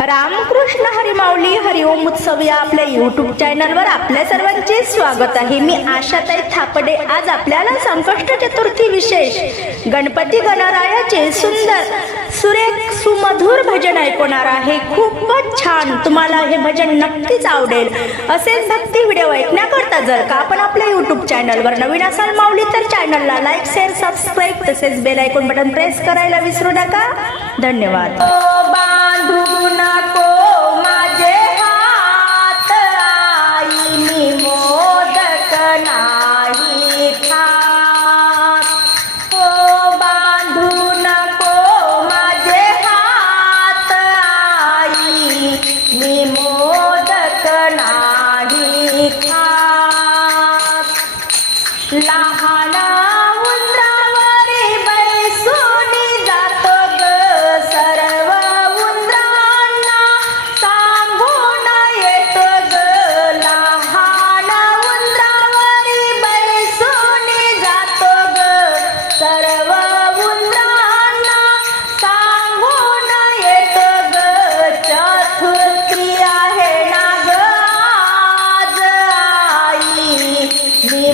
रामकृष्ण हरिमाऊली हरिओम उत्सव या आपल्या युट्यूब चॅनलवर आपल्या सर्वांचे स्वागत आहे. मी आशाताई थापडे. आज आपल्याला संकष्ट चतुर्थी विशेष गणपती गणरायाचे सुंदर सुरेख सुमधुर भजन ऐकवणार आहे. खूपच छान. तुम्हाला हे भजन नक्कीच आवडेल. असेच भक्ती व्हिडिओ ऐकण्याकरता जर का आपण आपल्या युट्यूब चॅनलवर नवीन असाल माऊली तर चॅनलला लाईक शेअर सबस्क्राईब तसेच बेल आयकॉन बटन प्रेस करायला विसरू नका. धन्यवाद. लहान उंदरावरी बैसून जातो ग सर्व उंदरांना सांगून येतो ग लहान उंदरावरी बैसून जातो ग सर्व उंदरांना सांगून येतो ग चतुर्थी आहे ना ग आज आई. मी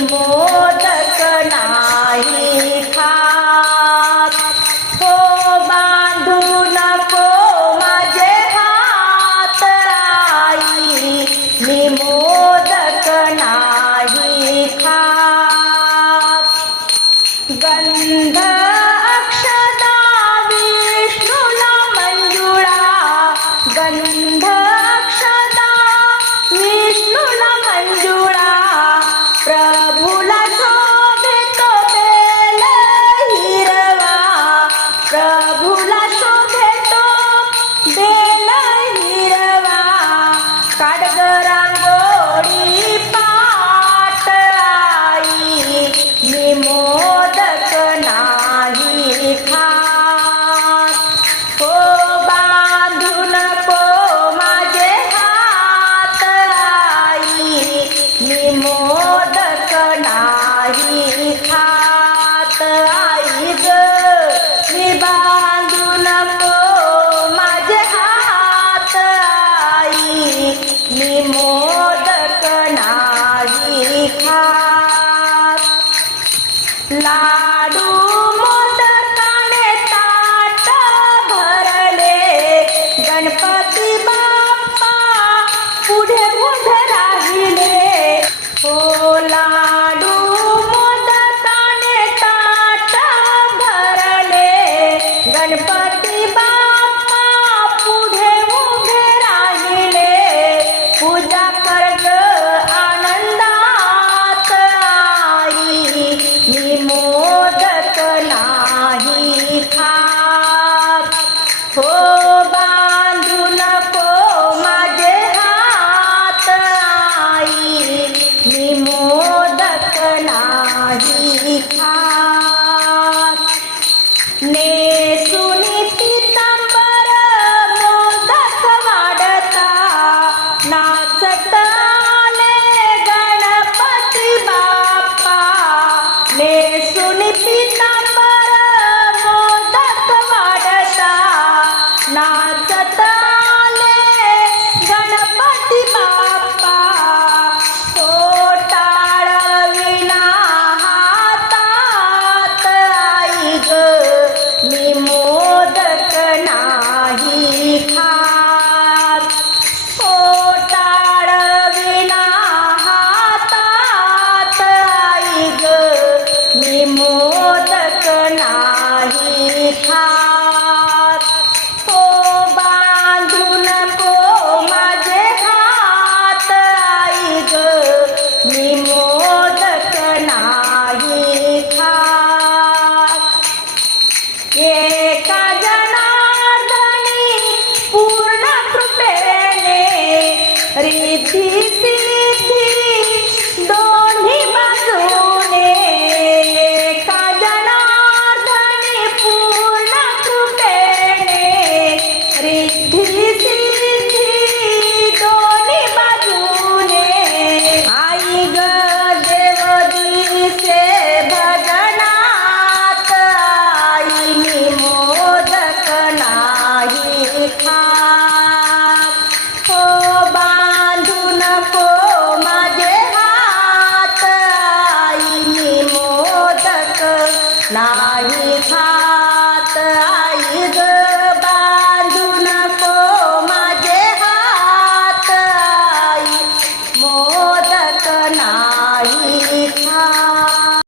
你你你 দেখি